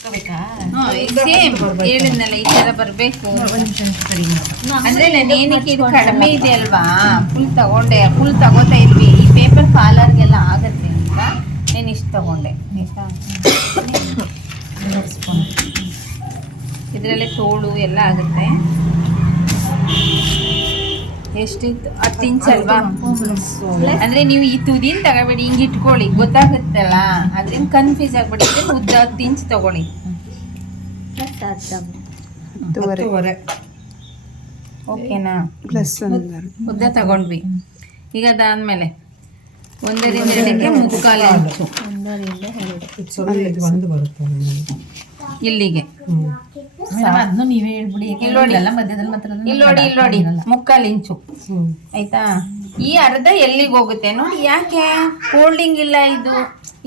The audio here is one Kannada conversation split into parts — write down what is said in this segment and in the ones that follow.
ಸೇಮ್ ಹೇಳಿದ್ನಲ್ಲ ಈ ತರ ಬರ್ಬೇಕು ಅಂದ್ರೆ ನಾನು ಏನಕ್ಕೆ ಇದು ಕಡಿಮೆ ಇದೆ ಅಲ್ವಾ, ಫುಲ್ ತಗೋತಾ ಇದ್ವಿ. ಈ ಪೇಪರ್ ಕಾಲರ್ಗೆಲ್ಲ ಆಗತ್ತೆ ಅಂತ ನಾನು ಇಷ್ಟು ತಗೊಂಡೆ ಆಯ್ತಾ. ಇದರಲ್ಲೇ ತೋಳು ಎಲ್ಲ ಆಗುತ್ತೆ. ಎಷ್ಟಿತ್ತು? 10 ಇಂಚ್ ಅಲ್ವಾ? ಅಂದ್ರೆ ನೀವು ಈ ತುದಿನ ತಗೋಬೇಡಿ, ಹಿಂಗೆ ಇಟ್ಕೊಳ್ಳಿ, ಗೊತ್ತಾಗುತ್ತಲ್ಲ. ಅದ್ರಿಂದ ಕನ್ಫ್ಯೂಸ್ ಆಗ್ಬಿಟ್ಟಿದ್ರೆ ಉದ್ದ 10 ಇಂಚ್ ತಗೊಳ್ಳಿ. ಓಕೆನಾ? ಉದ್ದ ತಗೊಂಡ್ವಿ. ಈಗ ಅದಾದ್ಮೇಲೆ 1ರಿಂದ 2ಕ್ಕೆ ಮುಕ್ಕಾಲು ಇಂಚು ಇಲ್ಲಿಗೆ. ಇಲ್ಲೋಡಿ ಮುಕ್ಕಾಲು ಇಂಚು ಆಯ್ತಾ. ಈ ಅರ್ಧ ಎಲ್ಲಿಗೆ ಹೋಗುತ್ತೆ ನೋಡಿ, ಯಾಕೆ ಫೋಲ್ಡಿಂಗ್ ಇಲ್ಲ ಇದು.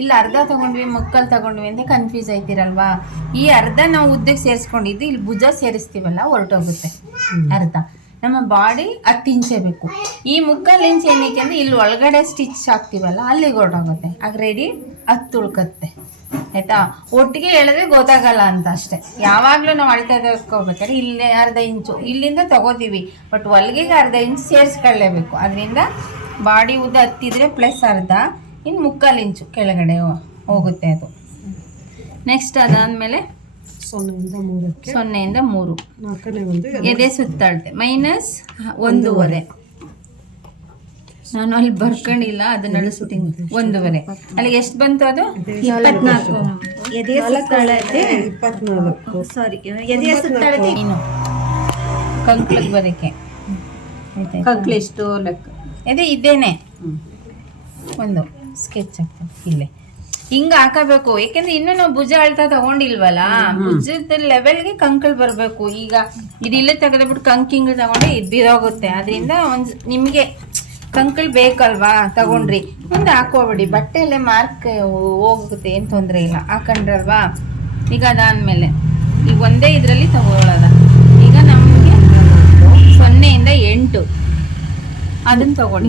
ಇಲ್ಲ ಅರ್ಧ ತಗೊಂಡ್ವಿ ಮುಕ್ಕಾಲು ತಗೊಂಡ್ವಿ ಅಂತ ಕನ್ಫ್ಯೂಸ್ ಆಯ್ತಿರಲ್ವಾ. ಈ ಅರ್ಧ ನಾವು ಉದ್ದಕ್ಕೆ ಸೇರಿಸ್ಕೊಂಡಿದ್ದು ಇಲ್ಲಿ ಭುಜ ಸೇರಿಸ್ತೀವಲ್ಲ ಹೊರಟೋಗುತ್ತೆ ಅರ್ಧ. ನಮ್ಮ ಬಾಡಿ 10 ಇಂಚೇ ಬೇಕು. ಈ ಮುಕ್ಕಾಲು ಇಂಚ್ ಏನಕ್ಕೆ ಅಂದರೆ ಇಲ್ಲಿ ಒಳಗಡೆ ಸ್ಟಿಚ್ ಹಾಕ್ತೀವಲ್ಲ ಅಲ್ಲಿಗೆ ಹೊರಟೋಗುತ್ತೆ. ಆಗ ರೆಡಿ 10 ಉಳ್ಕತ್ತೆ ಆಯ್ತಾ. ಒಟ್ಟಿಗೆ ಹೇಳಿದ್ರೆ ಗೊತ್ತಾಗಲ್ಲ ಅಂತ ಅಷ್ಟೇ. ಯಾವಾಗಲೂ ನಾವು ಅಳತೆ ತಗೋಬೇಕಾದ್ರೆ ಇಲ್ಲೇ ಅರ್ಧ ಇಂಚು ಇಲ್ಲಿಂದ ತಗೋತೀವಿ, ಬಟ್ ಹೊಲಿಗೆಗೆ ಅರ್ಧ ಇಂಚು ಸೇರಿಸ್ಕೊಳ್ಳೇಬೇಕು. ಅದರಿಂದ ಬಾಡಿ ಉದ್ದ 10 ಇದ್ರೆ ಪ್ಲಸ್ ಅರ್ಧ, ಇನ್ನು ಮುಕ್ಕಾಲು ಇಂಚು ಕೆಳಗಡೆ ಹೋಗುತ್ತೆ ಅದು. ನೆಕ್ಸ್ಟ್ ಅದಾದಮೇಲೆ 0ಯಿಂದ 3 ಎದೆ ಸುತ್ತಳತೆ -1.5. ನಾನು ಅಲ್ಲಿ ಬರ್ಕೊಂಡಿಲ್ಲ, ಅದನ್ನ ಅಳಿಸ್ತೀನಿ. 1.5 ಅಲ್ಲಿಗೆ ಎಷ್ಟು ಬಂತು? ಅದು 24. ಎದೆ ಸುತ್ತಳತೆ 24. ಸಾರಿ, ಎದೆ ಸುತ್ತಳತೆ ನೀನು ಕಂಕ್ಳಿಗೆ ಬರೋಕ್ಕೆ ಕಂಕ್ಳು ಎಷ್ಟು ಲೆಕ್ಕ ಎದೆ ಇದ್ದೇನೆ. ಒಂದು ಸ್ಕೆಚ್ ಹಾಕ್ತೀನಿ ಇಲ್ಲೇ, ಹಿಂಗೆ ಹಾಕಬೇಕು. ಯಾಕೆಂದ್ರೆ ಇನ್ನೂ ನಾವು ಭುಜ ಅಳ್ತಾ ತಗೊಂಡಿಲ್ವಲ್ಲ, ಭುಜದ ಲೆವೆಲ್ಗೆ ಕಂಕಳು ಬರಬೇಕು. ಈಗ ಇದಿಲ್ಲೇ ತೆಗೆದ್ಬಿಟ್ಟು ಕಂಕಿಂಗ್ ತಗೊಂಡ್ರೆ ಇದು ಬಿದೋಗುತ್ತೆ. ಅದರಿಂದ ಒಂದು ನಿಮಗೆ ಕಂಕಳು ಬೇಕಲ್ವಾ, ತಗೊಂಡ್ರಿ ಮುಂದೆ ಹಾಕೋಬೇಡಿ. ಬಟ್ಟೆಯಲ್ಲೇ ಮಾರ್ಕ್ ಹೋಗುತ್ತೆ, ಏನು ತೊಂದರೆ ಇಲ್ಲ, ಹಾಕೊಂಡ್ರಲ್ವಾ. ಈಗ ಅದಾದಮೇಲೆ ಈಗ ಒಂದೇ ಇದರಲ್ಲಿ ತಗೊಳ್ಳೋದ. ಈಗ ನಮಗೆ 0ಯಿಂದ 8 ಅದನ್ನು ತಗೊಳ್ಳಿ.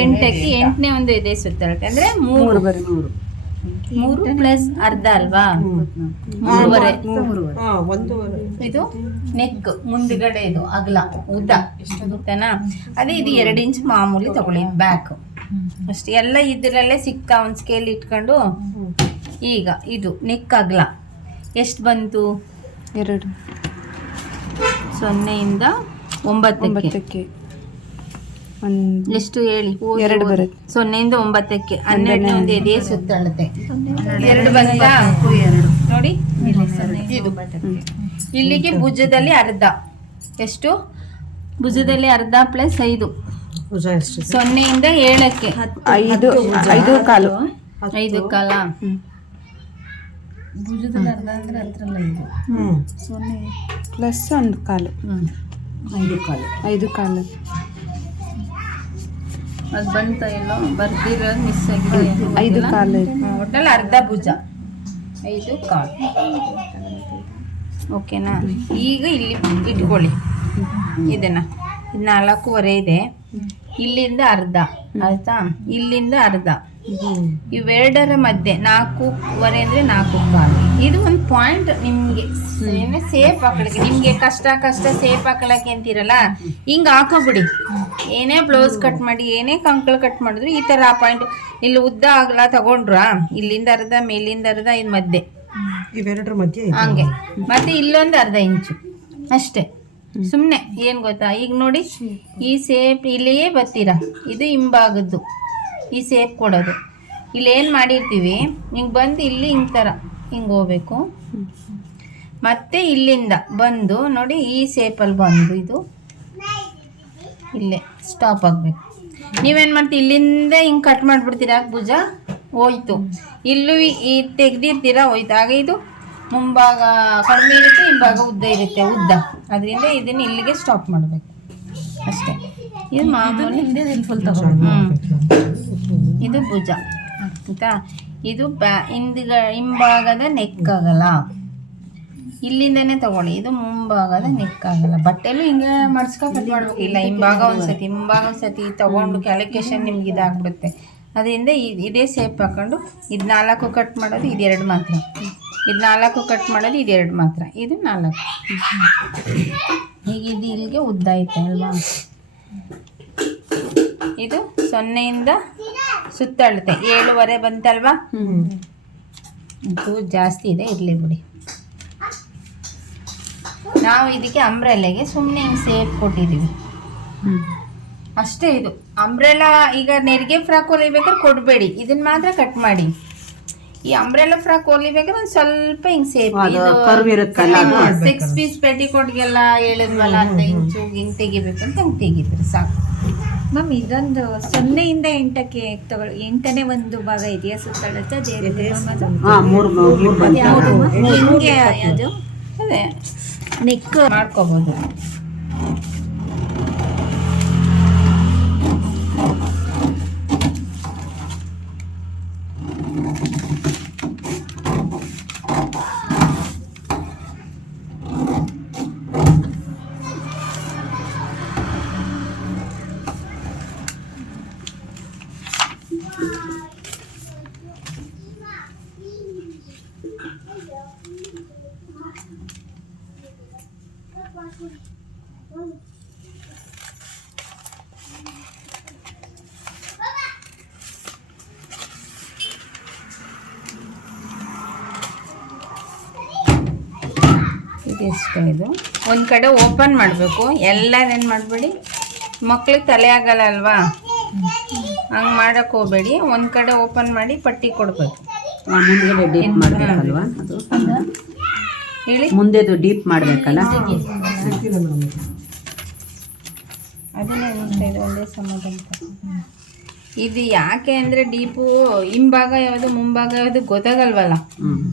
8ಕ್ಕೆ 8ನೇ ಒಂದು ಎದೆ ಸುತ್ತಳತೆ ಅಂದರೆ 3 ಪ್ಲಸ್ ಅರ್ಧ ಅಲ್ವಾ, 3.5. ಇದು ನೆಕ್ ಮುಂದ್ಗಡೆ, ಇದು ಅಗಲ ಉದ್ದ ಗೊತ್ತೇನಾ. ಅದೇ ಇದು 2 ಇಂಚ್ ಮಾಮೂಲಿ ತಗೊಳ್ಳಿ ಬ್ಯಾಕ್ ಅಷ್ಟೇ. ಎಲ್ಲ ಇದರಲ್ಲೇ ಸಿಗ್ತಾ ಒಂದು ಸ್ಕೇಲ್ ಇಟ್ಕೊಂಡು. ಈಗ ಇದು ನೆಕ್ ಅಗಲ ಎಷ್ಟು ಬಂತು? 2. 0ಯಿಂದ 9ಕ್ಕೆ ಎಷ್ಟು ಹೇಳಿ? 2 ಬರುತ್ತೆ. 0ಯಿಂದ 9ಕ್ಕೆ 12ನೇ ಒಂದು ಎದೆ ಸುತ್ತಳತೆ 2 ಬಂತಾ ನೋಡಿ. ಇದು ಇಲ್ಲಿಗೆ ಭುಜದಲ್ಲಿ ಅರ್ಧ. ಎಷ್ಟು? ಭುಜದಲ್ಲಿ ಅರ್ಧ ಪ್ಲಸ್ 5. 0ಯಿಂದ 7ಕ್ಕೆ 5 ಕಾಲು. 5 ಕಾಲ ಭುಜದಲ್ಲಿ ಅರ್ಧ ಅಂದ್ರೆ ಹತ್ರಲ್ಲ. 0 ಪ್ಲಸ್ 1 ಕಾಲು 5 ಕಾಲು. ಅದು ಬಂತ ಎಲ್ಲೋ ಬರ್ದಿರೋದು ಮಿಸ್ ಆಗಿದೆ. 5 ಕಾಲು ಒಟ್ಟಲ್ಲಿ ಅರ್ಧ ಭುಜ 5 ಕಾಲು. ಓಕೆನಾ? ಈಗ ಇಲ್ಲಿ ಇಟ್ಕೊಳ್ಳಿ ಇದನ್ನು. 4.25 ಇದೆ. ಇಲ್ಲಿಂದ ಅರ್ಧ ಆಯ್ತಾ, ಇಲ್ಲಿಂದ ಅರ್ಧ. ಇವೆರಡರ ಮಧ್ಯೆ 4.25 ಅಂದರೆ 4 ಕಾಲು. ಇದು ಒಂದು ಪಾಯಿಂಟ್ ನಿಮಗೆ ಏನೇ ಸೇಫ್ ಹಾಕೊಳ್ಳೋಕ್ಕೆ. ನಿಮಗೆ ಕಷ್ಟ ಸೇಫ್ ಹಾಕೊಳ್ಳೋಕ್ಕೆ ಅಂತೀರಲ್ಲ, ಹಿಂಗೆ ಹಾಕೋಬಿಡಿ. ಏನೇ ಬ್ಲೌಸ್ ಕಟ್ ಮಾಡಿ, ಏನೇ ಕಂಕಳು ಕಟ್ ಮಾಡಿದ್ರು ಈ ಥರ ಆ ಪಾಯಿಂಟ್ ಇಲ್ಲಿ ಉದ್ದ ಆಗಲ್ಲ ತಗೊಂಡ್ರಾ, ಇಲ್ಲಿಂದ ಅರ್ಧ ಮೇಲಿಂದ ಅರ್ಧ, ಇದು ಮಧ್ಯೆ ಇವೆರಡರ ಮಧ್ಯೆ ಹಂಗೆ. ಮತ್ತೆ ಇಲ್ಲೊಂದು ಅರ್ಧ ಇಂಚು ಅಷ್ಟೇ. ಸುಮ್ಮನೆ ಏನು ಗೊತ್ತಾ, ಈಗ ನೋಡಿ ಈ ಸೇಪ್ ಇಲ್ಲಿಯೇ ಬರ್ತೀರಾ, ಇದು ಹಿಂಭಾಗದ್ದು ಈ ಸೇಪ್ ಕೊಡೋದು. ಇಲ್ಲಿ ಏನು ಮಾಡಿರ್ತೀವಿ, ಹಿಂಗೆ ಬಂದು ಇಲ್ಲಿ ಹಿಂಗೆ ಥರ ಹಿಂಗೆ ಹೋಗ್ಬೇಕು. ಮತ್ತೆ ಇಲ್ಲಿಂದ ಬಂದು ನೋಡಿ ಈ ಸೇಪಲ್ಲಿ ಬಂದು ಇದು ಇಲ್ಲೇ ಸ್ಟಾಪ್ ಆಗಬೇಕು. ನೀವೇನು ಮಾಡ್ತೀವಿ, ಇಲ್ಲಿಂದ ಹಿಂಗೆ ಕಟ್ ಮಾಡಿಬಿಡ್ತೀರಾ, ಭುಜ ಹೋಯ್ತು. ಇಲ್ಲೂ ಈ ತೆಗ್ದಿರ್ತೀರಾ, ಹೋಯ್ತು. ಆಗ ಇದು ಮುಂಭಾಗ ಕಡಿಮೆ ಇರುತ್ತೆ, ಹಿಂಭಾಗ ಉದ್ದ ಇರುತ್ತೆ, ಉದ್ದ. ಅದರಿಂದ ಇದನ್ನು ಇಲ್ಲಿಗೆ ಸ್ಟಾಪ್ ಮಾಡಬೇಕು ಅಷ್ಟೇ. ಇದು ಮಾಮೂಲಿ ಫುಲ್ ತಗೊಂಡು ಇದು ಭುಜ ಆಯ್ತಾ. ಇದು ಹಿಂಭಾಗದ ನೆಕ್ ಆಗಲ್ಲ, ಇಲ್ಲಿಂದನೇ ತಗೊಳ್ಳಿ. ಇದು ಮುಂಭಾಗದ ನೆಕ್ ಆಗಲ್ಲ. ಬಟ್ಟೆಲ್ಲೂ ಹಿಂಗೆ ಮಡ್ಸ್ಕೊಂಡು ಕಟ್ ಮಾಡ್ಬೇಕು. ಇಲ್ಲ ಹಿಂಭಾಗ ಒಂದ್ಸತಿ ಮುಂಭಾಗ ಒಂದ್ಸತಿ ತಗೊಂಡು ಕ್ಯಾಲ್ಕುಲೇಷನ್ ನಿಮ್ಗೆ ಇದಾಗ್ಬಿಡುತ್ತೆ. ಅದರಿಂದ ಇದೇ ಸೇಪ್ ಹಾಕೊಂಡು ಇದು 4 ಕಟ್ ಮಾಡೋದು, ಇದು 2 ಮಾತ್ರ. ಇದು 4 ಕಟ್ ಮಾಡೋದು, ಇದು 2 ಮಾತ್ರ. ಇದು 4. ಈಗ ಇದು ಇಲ್ಲಿಗೆ ಉದ್ದ ಐತೆ ಅಲ್ವಾ? ಇದು 0ಇಂದ ಸುತ್ತಳತೆ 7.5 ಬಂತಲ್ವಾ? ಇದು ಜಾಸ್ತಿ ಇದೆ, ಇರಲಿ ಬಿಡಿ. ನಾವು ಇದಕ್ಕೆ ಅಂಬ್ರೆಲ್ಲೆಗೆ ಸುಮ್ಮನೆ ಹಿಂಗೆ ಸೇಪ್ ಕೊಟ್ಟಿದ್ದೀವಿ ಅಷ್ಟೇ. ಇದು ಅಂಬ್ರೆಲಾ ಈಗ ನೆರಿಗೆ ಫ್ರಾಕ್ ಹೊಲಿಬೇಕಾದ್ರೆ ಕೊಡಬೇಡಿ, ಇದನ್ನ ಮಾತ್ರ ಕಟ್ ಮಾಡಿ. ಈ ಅಂಬ್ರೆಲಾ ಫ್ರಾಕ್ ಹೊಲಿಬೇಕಾದ್ರೆ ಒಂದು ಸ್ವಲ್ಪ ಹಿಂಗೆ ಸೇಪ್, ಇದು 6 ಪೀಸ್ ಪೆಟಿಕೋಟ್ಗೆಲ್ಲ ಹೇಳಿದ್ವಲ್ಲ, 1 ಇಂಚು ಹಿಂಗೆ ತೆಗಿಬೇಕು ಅಂತ ಹಂಗೆ ತೆಗಿದ್ರಿ ಸಾಕು. ಮ್ಯಾಮ್ ಇದೊಂದು 0ಇಂದ 8ಕ್ಕೆ ತಗೊಳ್ಳಿ. 8ನೇ ಒಂದು ಭಾಗ ಇದೆಯಾ ಸುತ್ತಳತೆ? ಹಿಂಗೆ ಅದು ಅದೇ ನೆಕ್ ಮಾಡ್ಕೋಬೋದು. ಇದೆಷ್ಟೇ, ಇದು ಒಂದು ಕಡೆ ಓಪನ್ ಮಾಡಬೇಕು. ಎಲ್ಲನೇನು ಮಾಡಬೇಡಿ, ಮಕ್ಳಿಗೆ ತಲೆ ಆಗಲ್ಲ ಅಲ್ವಾ, ಹಂಗೆ ಮಾಡೋಕ್ಕೆ ಹೋಗಬೇಡಿ. ಒಂದು ಕಡೆ ಓಪನ್ ಮಾಡಿ ಪಟ್ಟಿ ಕೊಡಬೇಕು. ಹೇಳಿ, ಮುಂದೆದು ಡೀಪ್ ಮಾಡಬೇಕಲ್ಲ, ಅದನ್ನೇ ಇದೆ ಒಂದೇ ಸಮಾಧಾನ. ಇದು ಯಾಕೆ ಅಂದರೆ ಡೀಪು ಹಿಂಭಾಗ ಯಾವುದು ಮುಂಭಾಗ ಯಾವುದು ಗೊತ್ತಾಗಲ್ವಲ್ಲ.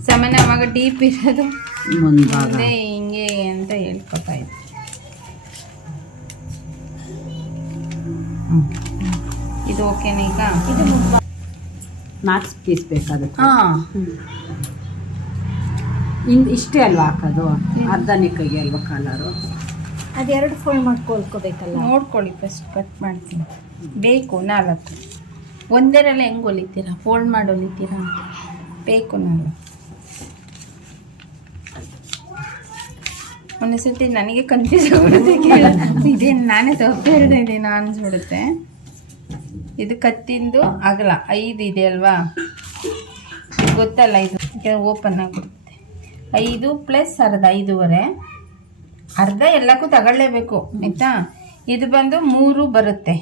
ಸಾಮಾನ್ಯವಾಗ ಡೀಪ್ ಇರೋದು ಮುಂದೆ ಹಿಂಗೆ ಅಂತ ಹೇಳ್ಕೊತಾ ಇದ್ದೆ. ಇದು ಓಕೆನಾ? ಈಗ ಇದು 4 ಪೀಸ್ ಬೇಕಾಗುತ್ತೆ. ಹಾಂ, ಇಷ್ಟೇ ಅಲ್ವಾ ಹಾಕೋದು? ಅರ್ಧ ನಿಕ್ಕಿಗೆ ಅಲ್ವಾ ಕಲರು? ಅದೆರಡು ಫೋಲ್ಡ್ ಮಾಡ್ಕೊಳ್ಕೋಬೇಕಲ್ಲ. ನೋಡ್ಕೊಳ್ಳಿ, ಫಸ್ಟ್ ಕಟ್ ಮಾಡ್ತೀನಿ. ಬೇಕು 4. ಒಂದರೆಲ್ಲ ಹೆಂಗೆ ಹೊಲಿತೀರಾ? ಫೋಲ್ಡ್ ಮಾಡಿ ಹೊಲಿತೀರಾ? ಬೇಕು 4. ಒಂದೊಂದ್ಸತಿ ನನಗೆ ಕನ್ಫ್ಯೂಸ್ ಆಗ್ಬಿಡುತ್ತೆ, ಇದೇನು ನಾನೇ ತಪ್ಪು ಹೇಳ್ತಾ ಇದ್ದೀನಿ ಅನ್ಸ್ಬಿಡುತ್ತೆ. ಇದು ಕತ್ತಿಂದು ಅಗಲ 5 ಇದೆ ಅಲ್ವಾ? ಗೊತ್ತಲ್ಲ, ಇದು ಓಪನ್ ಆಗಿಬಿಡುತ್ತೆ. 5 ಪ್ಲಸ್ ಅರ್ಧ 5.5. ಅರ್ಧ ಎಲ್ಲಕ್ಕೂ ತಗೊಳ್ಳೇಬೇಕು ಆಯಿತಾ? ಇದು ಬಂದು 3 ಬರುತ್ತೆ.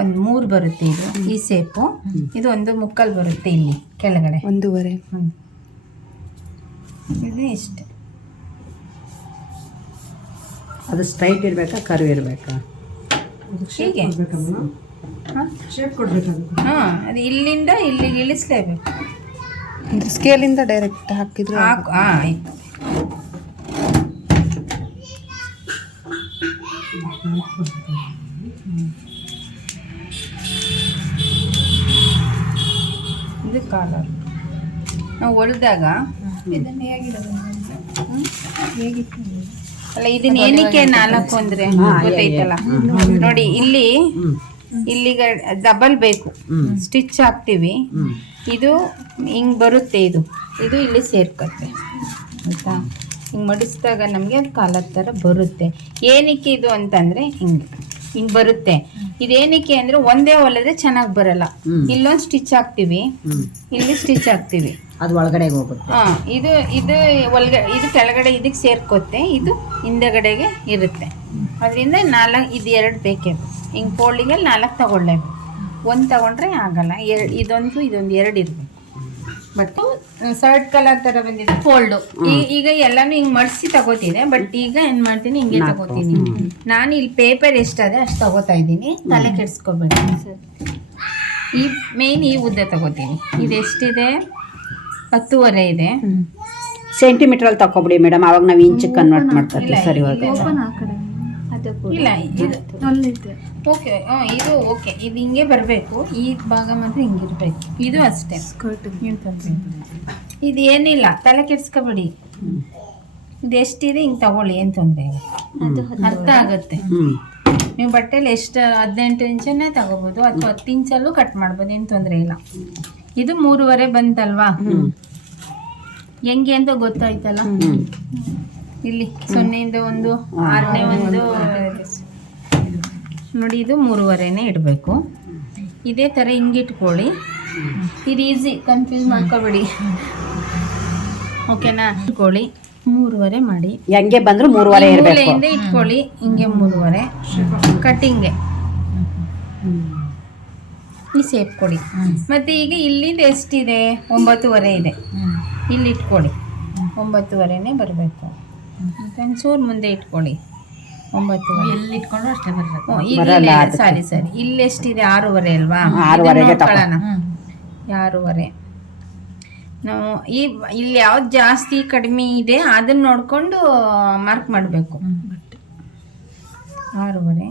ಒಂದು 3 ಬರುತ್ತೆ. ಇದು ಈ ಸೇಪು, ಇದು 1.25 ಬರುತ್ತೆ ಇಲ್ಲಿ ಕೆಳಗಡೆ, 1.5. ಇದು ಇಷ್ಟು. ಅದು ಸ್ಟ್ರೈಟ್ ಇರಬೇಕಾ, ಕರ್ವ್ ಇರಬೇಕಾ? ಹೀಗೆ ಹಾಂ, ಅದು ಇಲ್ಲಿಂದ ಇಲ್ಲಿಗೆ ಇಳಿಸ್ಲೇಬೇಕು. ಸ್ಕೇಲಿಂದ ಡೈರೆಕ್ಟ್ ಹಾಕಿದ್ರೆ ಹಾಕು. ಹಾಂ, ಆಯ್ತು. ಇದು ಕಾಲರ್ ನಾವು ಹೊಲಿದಾಗ ಅಲ್ಲ, ಇದನ್ನ ಏನಕ್ಕೆ 4 ಅಂದರೆ ಗೊತ್ತೈತಲ್ಲ ನೋಡಿ. ಇಲ್ಲಿಗೆ ಡಬಲ್ ಬೇಕು, ಸ್ಟಿಚ್ ಹಾಕ್ತೀವಿ. ಇದು ಹಿಂಗೆ ಬರುತ್ತೆ, ಇದು ಇಲ್ಲಿ ಸೇರ್ಕತ್ತೆ ಆಯಿತಾ? ಹಿಂಗೆ ಮಡಿಸಿದಾಗ ನಮಗೆ ಅದು ಕಾಲರ್ ಥರ ಬರುತ್ತೆ. ಏನಕ್ಕೆ ಇದು ಅಂತಂದರೆ ಹಿಂಗೆ ಬರುತ್ತೆ. ಇದೇನಕ್ಕೆ ಅಂದರೆ ಒಂದೇ ಹೊಲಿದ್ರೆ ಚೆನ್ನಾಗಿ ಬರಲ್ಲ. ಇಲ್ಲೊಂದು ಸ್ಟಿಚ್ ಹಾಕ್ತೀವಿ, ಇಲ್ಲಿ ಸ್ಟಿಚ್ ಹಾಕ್ತೀವಿ, ಅದು ಒಳಗಡೆ ಹೋಗುತ್ತೆ. ಹಾಂ, ಇದು ಒಳಗಡೆ, ಇದು ಕೆಳಗಡೆ ಇದಕ್ಕೆ ಸೇರ್ಕೊತ್ತೆ, ಇದು ಹಿಂದೆಗಡೆಗೆ ಇರುತ್ತೆ. ಅದರಿಂದ 4 ಇದು 2 ಬೇಕೇ. ಹಿಂಗೆ ಫೋಲ್ಡಿಂಗಲ್ಲಿ 4 ತಗೊಳ್ಳೇಬೇಕು. 1 ತಗೊಂಡ್ರೆ ಆಗಲ್ಲ. ಇದೊಂದು 2 ಇರಬೇಕು. ಬಟ್ ಶರ್ಟ್ ಕಲರ್ ಥರ ಬಂದಿದೆ ಫೋಲ್ಡು. ಈಗ ಎಲ್ಲನೂ ಹಿಂಗೆ ಮಡಿಸಿ ತಗೋತೀನಿ. ಬಟ್ ಈಗ ಏನು ಮಾಡ್ತೀನಿ, ಹಿಂಗೆ ತಗೋತೀನಿ. ನಾನು ಇಲ್ಲಿ ಪೇಪರ್ ಎಷ್ಟದೆ ಅಷ್ಟು ತಗೋತಾ ಇದ್ದೀನಿ, ತಲೆ ಕೆಡಿಸ್ಕೋಬೇಡಿ. ಈ ಮೇನ್ ಈ ಉದ್ದ ತಗೋತೀನಿ. ಇದೆಷ್ಟಿದೆ? 10.5 ಇದೆ. ಸೆಂಟಿಮೀಟ್ರಲ್ಲಿ ತಗೊಬಿಡಿ ಮೇಡಮ್, ಅವಾಗ ನಾವು ಇಂಚಿಗೆ ಕನ್ವರ್ಟ್ ಮಾಡ್ಕೊತೀವಿ. ಸರಿ ಹೋಗುತ್ತೆ. ಇಲ್ಲ, ಇದು ಓಕೆ. ಇದು ಓಕೆ. ಇದು ಹಿಂಗೆ ಬರಬೇಕು. ಈ ಭಾಗ ಮಾತ್ರ ಹಿಂಗಿರ್ಬೇಕು. ಇದು ಅಷ್ಟೇ. ಇದು ಏನಿಲ್ಲ, ತಲೆ ಕೆಡ್ಸ್ಕೊಬೇಡಿ. ಇದು ಎಷ್ಟಿದೆ ಹಿಂಗೆ ತಗೊಳ್ಳಿ, ಏನು ತೊಂದರೆ ಇಲ್ಲ, ಅರ್ಥ ಆಗುತ್ತೆ. ನೀವು ಬಟ್ಟೆಲಿ ಎಷ್ಟು 18 ಇಂಚನ್ನೇ ತಗೋಬೋದು ಅಥವಾ 10 ಇಂಚಲ್ಲೂ ಕಟ್ ಮಾಡ್ಬೋದು, ಏನು ತೊಂದರೆ ಇಲ್ಲ. ಇದು 3.5 ಬಂತಲ್ವಾ, ಹೆಂಗೆ ಅಂತ ಗೊತ್ತಾಯ್ತಲ್ಲ. ಇಲ್ಲಿ 0ಇಂದ 1, 6ನೇ 1 ನೋಡಿ, ಇದು 3.5ನೇ ಇಡಬೇಕು. ಇದೇ ಥರ ಹಿಂಗಿಟ್ಕೊಳ್ಳಿ. ಇದು ಈಸಿ, ಕನ್ಫ್ಯೂಸ್ ಮಾಡ್ಕೋಬೇಡಿ, ಓಕೆನಾ? ಇಟ್ಕೊಳ್ಳಿ 3.5 ಮಾಡಿ, ಹೆಂಗೆ ಬಂದ್ರು 3.5 ಇರಬೇಕು. ಮೂಲೆಯಿಂದ ಇಟ್ಕೊಳ್ಳಿ, ಹಿಂಗೆ 3.5 ಕಟ್ಟಿಂಗ್ಗೆ ಈ ಸೇಪ್ ಕೊಡಿ. ಮತ್ತೆ ಈಗ ಇಲ್ಲಿಂದ ಎಷ್ಟಿದೆ? 9.5 ಇದೆ. ಇಲ್ಲಿ ಇಟ್ಕೊಳ್ಳಿ, 9.5ನೇ ಬರಬೇಕು. ಮತ್ತೆ ಒಂಚೂರು ಮುಂದೆ ಇಟ್ಕೊಳ್ಳಿ, 9.5 ಎಲ್ಲಿ ಇಟ್ಕೊಂಡ್ರು ಅಷ್ಟೇ ಬರಬೇಕು. ಸರಿ ಸರಿ, ಇಲ್ಲಿ ಎಷ್ಟಿದೆ? 6.5 ಅಲ್ವಾ? 6.5ಗೆ ನೋಡ್ಕೊಳ್ಳೋಣ. 6.5 ನಾವು ಇಲ್ಲಿ ಯಾವ್ದು ಜಾಸ್ತಿ ಕಡಿಮೆ ಇದೆ ಅದನ್ನ ನೋಡ್ಕೊಂಡು ಮಾರ್ಕ್ ಮಾಡಬೇಕು. 6.5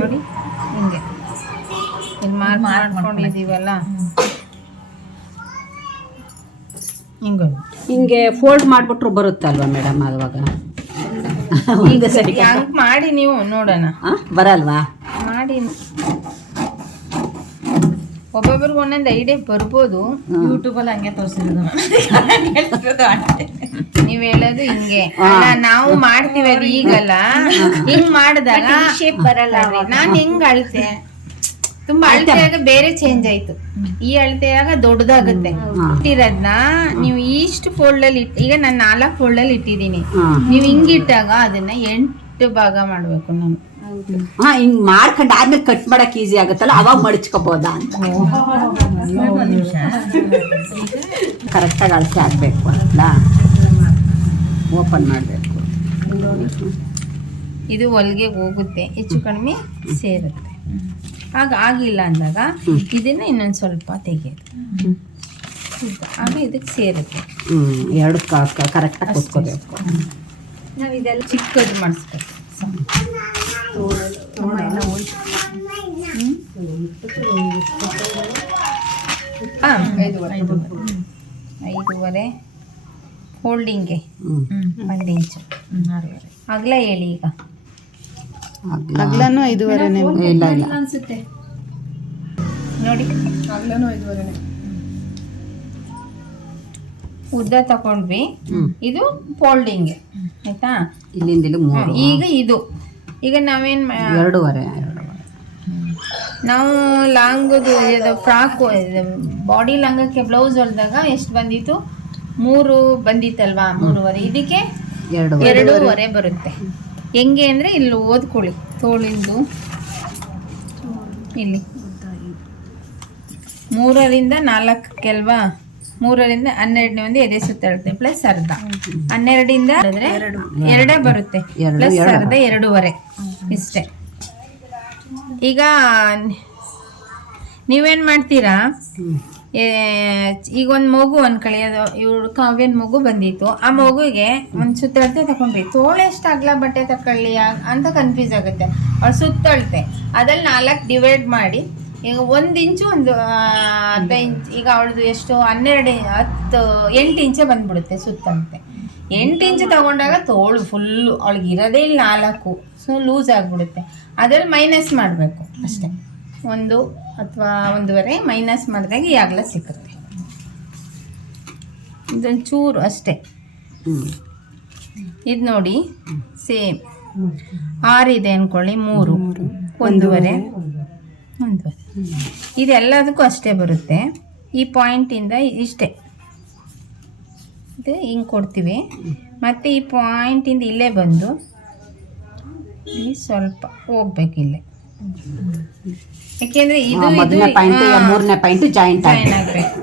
ನೋಡಿ, ಹಿಂಗೆ ಇಲ್ಲಿ ಮಾರ್ಕ್ ಮಾಡ್ಕೊಂಡಿದ್ದೀವಲ್ಲ, ಹಿಂಗೆ ಫೋಲ್ಡ್ ಮಾಡ್ಬಿಟ್ರು ಬರುತ್ತಲ್ವಾ ಮೇಡಮ್? ಅವಾಗ ಒಂದೇ ಸರಿ ಹಂಗೆ ಮಾಡಿ ನೀವು ನೋಡೋಣ. ಬರಲ್ವಾ? ಮಾಡಿ, ಒಬ್ಬೊಬ್ರಿಗೆ ಒಂದೊಂದು ಐಡಿಯಾ ಬರ್ಬೋದು. ಯೂಟ್ಯೂಬಲ್ಲಿ ಹಂಗೆ ತೋರಿಸಿರೋದು ನೀವ್ ಹೇಳೋದು ಹಿಂಗೆ ಅಲ್ಲ, ನಾವು ಮಾಡ್ತೀವಿ ಅದು ಈಗಲ್ಲ. ಹಿಂಗ್ ಮಾಡಿದಾಗ ಶೇಪ್ ಬರಲ್ಲ. ನಾನ್ ಹೆಂಗ್ ಅಳ್ತೆ, ತುಂಬಾ ಅಳತೆಯಾಗ ಬೇರೆ ಚೇಂಜ್ ಆಯ್ತು. ಈ ಅಳತೆಯಾಗ ದೊಡ್ಡದಾಗುತ್ತೆ. ಇಟ್ಟಿರೋದ್ನ ನೀವು ಇಷ್ಟು ಫೋಲ್ಡ್ ಅಲ್ಲಿ ಈಗ ನಾನು 4 ಫೋಲ್ಡ್ ಅಲ್ಲಿ ಇಟ್ಟಿದ್ದೀನಿ. ನೀವು ಹಿಂಗಿಟ್ಟಾಗ ಅದನ್ನ 8 ಭಾಗ ಮಾಡ್ಬೇಕು. ನಾನು ಹಿಂಗ್ ಮಾಡ್ಕೊಂಡು ಆದ್ಮೇಲೆ ಕಟ್ ಮಾಡಕ್ ಈಸಿ ಆಗುತ್ತಲ್ಲ, ಅವಾಗ ಮಡಚ್ಕೋಬೋದಾ ಅಂತ. ಕರೆಕ್ಟಾಗಿ ಅಳತೆ ಆಗ್ಬೇಕು ಅಲ್ಲ, ಓಪನ್ ಮಾಡಬೇಕು. ಇದು ಹೊಲಿಗೆ ಹೋಗುತ್ತೆ, ಹೆಚ್ಚು ಕಡಿಮೆ ಸೇರುತ್ತೆ. ಆಗ ಆಗಿಲ್ಲ ಅಂದಾಗ ಇದನ್ನ ಇನ್ನೊಂದು ಸ್ವಲ್ಪ ತೆಗೆಯೋದು, ಆಗ ಇದಕ್ಕೆ ಸೇರುತ್ತೆ. ಎರಡು ಕರೆಕ್ಟಾಗಿ ಕೂತ್ಕೋಬೇಕು. ನಾವು ಇದೆಲ್ಲ ಚಿಕ್ಕದು ಮಾಡಿಸ್ಬೇಕು. 5.5 ಫೋಲ್ಡಿಂಗ್ಗೆ 1 ಇಂಚು ಅಗಲ ಹೇಳಿ. ಈಗ ಅಗ್ಲನೂ 5.5ನೇ. ಇಲ್ಲ ಇಲ್ಲ ಅನ್ಸುತ್ತೆ ನೋಡಿ, ಉದ್ದ ತಗೊಂಡ್ವಿ. ಇದು ಫೋಲ್ಡಿಂಗ್ ಆಯ್ತಾ? ಇಲ್ಲಿಂದ 3. ಈಗ ನಾವೇನ್ 2.5 ನಾವು ಲಾಂಗದು ಫ್ರಾಕ್ ಬಾಡಿ ಲಾಂಗಕ್ಕೆ ಬ್ಲೌಸ್ ಹೊಲ್ದಾಗ ಎಷ್ಟು ಬಂದಿತ್ತು? 3 ಬಂದಿತ್ತಲ್ವಾ? 3.5. ಇದಕ್ಕೆ 2.5 ಬರುತ್ತೆ. ಹೆಂಗೆ ಅಂದ್ರೆ ಇಲ್ಲಿ ಓದ್ಕೊಳ್ಳಿ, ತೋಳಿಂದು ಇಲ್ಲಿ 3ರಿಂದ 4 ಅಲ್ವಾ? 3ರಿಂದ 12ನೇ ಒಂದು ಎದೆ ಸುತ್ತಳುತ್ತೆ ಪ್ಲಸ್ ಅರ್ಧ. 12ರಿಂದ 2 ಬರುತ್ತೆ ಪ್ಲಸ್ ಅರ್ಧ 2.5 ಇಷ್ಟೇ. ಈಗ ನೀವೇನ್ ಮಾಡ್ತೀರಾ? ಈಗ ಒಂದು ಮಗು ಅನ್ಕೊಳ್ಳಿ, ಅದು ಇವಳು ಕಾವ್ಯನ ಮಗು ಬಂದಿತ್ತು. ಆ ಮಗುಗೆ ಒಂದು ಸುತ್ತಳತೆ ತಗೊಂಡ್ರಿ, ತೋಳೆ ಎಷ್ಟು ಅಗಲ ಬಟ್ಟೆ ತಗೊಳ್ಳಿ ಅಂತ ಕನ್ಫ್ಯೂಸ್ ಆಗುತ್ತೆ. ಅವಳು ಸುತ್ತಳತೆ ಅದ್ರಲ್ಲಿ 4 ಡಿವೈಡ್ ಮಾಡಿ, ಈಗ 1 ಇಂಚು ಒಂದು ಅರ್ಧ ಇಂಚ್. ಈಗ ಅವಳದು ಎಷ್ಟು 8 ಇಂಚೆ ಬಂದ್ಬಿಡುತ್ತೆ ಸುತ್ತಳತೆ. 8 ಇಂಚು ತಗೊಂಡಾಗ ತೋಳು ಫುಲ್ಲು ಅವಳಿಗೆ ಇರೋದೇ ಇಲ್ಲ 4, ಸೊ ಲೂಸ್ ಆಗಿಬಿಡುತ್ತೆ. ಅದ್ರಲ್ಲಿ ಮೈನಸ್ ಮಾಡಬೇಕು ಅಷ್ಟೇ, 1 ಅಥವಾ 1.5 ಮೈನಸ್ ಮಾಡಿದಾಗ ಈ ಅಗಲ ಸಿಕ್ಕುತ್ತೆ. ಇದೊಂದು ಚೂರು ಅಷ್ಟೇ. ಇದು ನೋಡಿ, ಸೇಮ್ 6 ಇದೆ ಅಂದ್ಕೊಳ್ಳಿ, 3, 1.5, 1.5. ಇದೆಲ್ಲದಕ್ಕೂ ಅಷ್ಟೇ ಬರುತ್ತೆ. ಈ ಪಾಯಿಂಟಿಂದ ಇಷ್ಟೇ, ಇದು ಹಿಂಗೆ ಕೊಡ್ತೀವಿ. ಮತ್ತು ಈ ಪಾಯಿಂಟಿಂದ ಇಲ್ಲೇ ಬಂದು ಇಲ್ಲಿ ಸ್ವಲ್ಪ ಹೋಗ್ಬೇಕು, ಇಲ್ಲೇ. ಯಾಕೆಂದರೆ ಇದು 3ನೇ ಪಾಯಿಂಟ್ ಜಾಯಿಂಟ್ ಆಗಬೇಕು.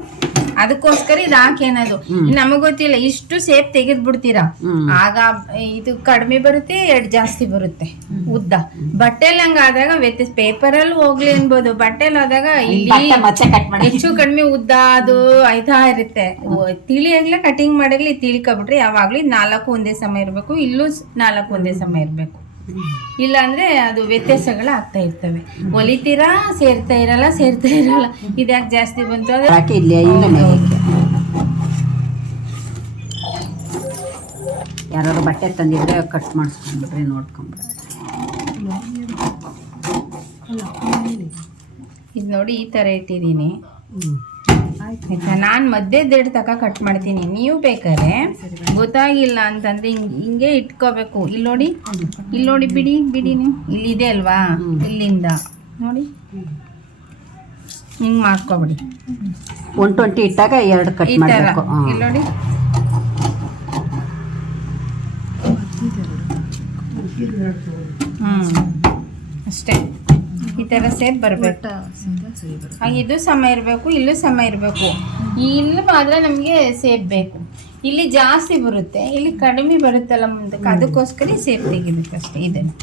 ಅದಕ್ಕೋಸ್ಕರ ಇದು ಹಾಕೇನದು ನಮಗೆ ಗೊತ್ತಿಲ್ಲ. ಇಷ್ಟು ಸೇಪ್ ತೆಗೆದು ಬಿಡ್ತೀರಾ, ಆಗ ಇದು ಕಡಿಮೆ ಬರುತ್ತೆ, 2 ಜಾಸ್ತಿ ಬರುತ್ತೆ ಉದ್ದ. ಬಟ್ಟೆಲ್ ಹಂಗ ಆದಾಗ ವ್ಯತ್ಯಾಸ. ಪೇಪರಲ್ಲಿ ಹೋಗ್ಲಿ ಅನ್ಬೋದು, ಬಟ್ಟೆಲ್ ಆದಾಗ ಇಲ್ಲಿ ಹೆಚ್ಚು ಕಡಿಮೆ ಉದ್ದ ಅದು ಆಯ್ತಾ ಇರುತ್ತೆ. ತಿಳಿಯಾಗ್ಲೇ ಕಟಿಂಗ್ ಮಾಡಾಗ್ಲಿ ತಿಳ್ಕೊಬಿಟ್ರೆ ಯಾವಾಗ್ಲೂ 4 ಒಂದೇ ಸಮಯ ಇರಬೇಕು, ಇಲ್ಲೂ 4 ಒಂದೇ ಸಮಯ ಇರಬೇಕು. ಇಲ್ಲ ಅಂದರೆ ಅದು ವ್ಯತ್ಯಾಸಗಳು ಆಗ್ತಾ ಇರ್ತವೆ. ಹೊಲಿತೀರಾ ಸೇರ್ತಾ ಇರಲ್ಲ ಇದ್ಯಾಕೆ ಜಾಸ್ತಿ ಬಂತು ಅಂದರೆ ಹಾಕಿ ಇಲ್ಲಿ ಇನ್ನು ಮೇಲಕ್ಕೆ ಯಾರು ಬಟ್ಟೆ ತಂದಿದ್ರೆ ಕಟ್ ಮಾಡಿಸ್ಕೊಂಡ್ಬಿಟ್ರೆ ನೋಡ್ಕೊಂಡ್ಬಿಟ್ರೆ. ಇದು ನೋಡಿ ಈ ಥರ ಇಟ್ಟಿದ್ದೀನಿ ಆಯ್ತಾ. ನಾನು ಮಧ್ಯದ ಕಟ್ ಮಾಡ್ತೀನಿ. ನೀವು ಬೇಕಾದ್ರೆ ಗೊತ್ತಾಗಿಲ್ಲ ಅಂತಂದ್ರೆ ಹಿಂಗೆ ಇಟ್ಕೋಬೇಕು. ಇಲ್ಲಿ ನೋಡಿ ಬಿಡಿ ನೀವು ಇಲ್ಲಿದೆ ಅಲ್ವಾ, ಇಲ್ಲಿಂದ ನೋಡಿ ಹಿಂಗೆ ಮಾಡ್ಕೊಬಿಡಿ. 120 ಇಟ್ಟಾಗ 2 ಕಟ್ ಈ ಥರ ಮಾಡಬೇಕು. ಇಲ್ಲಿ ನೋಡಿ ಅಷ್ಟೇ. ಈ ಥರ ಸೇಪ್ ಬರಬೇಕು. ಇದು ಸಮ ಇರಬೇಕು, ಇಲ್ಲೂ ಸಮ ಇರಬೇಕು. ಇಲ್ಲಿ ಮಾತ್ರ ನಮಗೆ ಸೇಪ್ ಬೇಕು. ಇಲ್ಲಿ ಜಾಸ್ತಿ ಬರುತ್ತೆ, ಇಲ್ಲಿ ಕಡಿಮೆ ಬರುತ್ತಲ್ಲ ಮುಂದಕ್ಕೆ, ಅದಕ್ಕೋಸ್ಕರ ಸೇಪ್ ತೆಗಿಬೇಕು ಅಷ್ಟೇ ಇದನ್ನು.